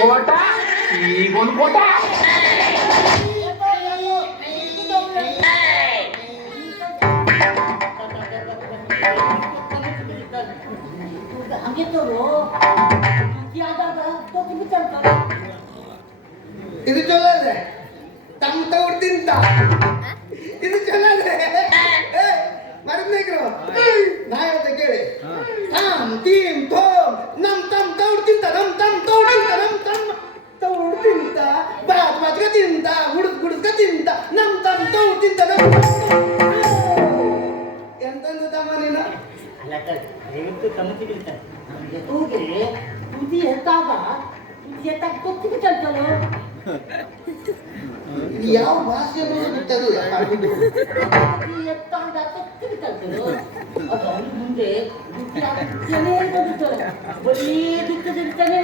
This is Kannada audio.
ಕೋಟ? ಈಗೊಂದು ಕೋಟ. ಇದು ಚಲೋ ಇದೆ. ತಮ್ಮ ತವ್ರು ತಿಂತ. ಇದು ಚಲೋ ಇದೆ. ಮರದ್ನೇಕ್ರು ನಾ ಹೇಳ್ದೆ ಕೇಳಿ. ತಾಮ್ ತೀಮ್ ಥೋಮ್ ತಿಂತ ಹುಡುಕ್ ತಿಂತ ನಮ್ ತಮ್ ತವ್ರು ತಿಂತ ಎಂತಂದು ತಮ್ಮ ನೀನು? ದಯವಿಟ್ಟು ಕಮಿಟಿ ಬೀಳ್ತಾರೆ ಹೋಗಿ ತುದಿ ಎತ್ತಾಗ ತುದಿ ಯಾವ ಭಾಷೆ ಬಿಟ್ಟದು ಎತ್ತಾಗ ಅದು ಮುಂದೆ ಬಂದಿರ್ತಾರೆ ಬರೀ ದುಃಖದಿರ್ತಾನೆ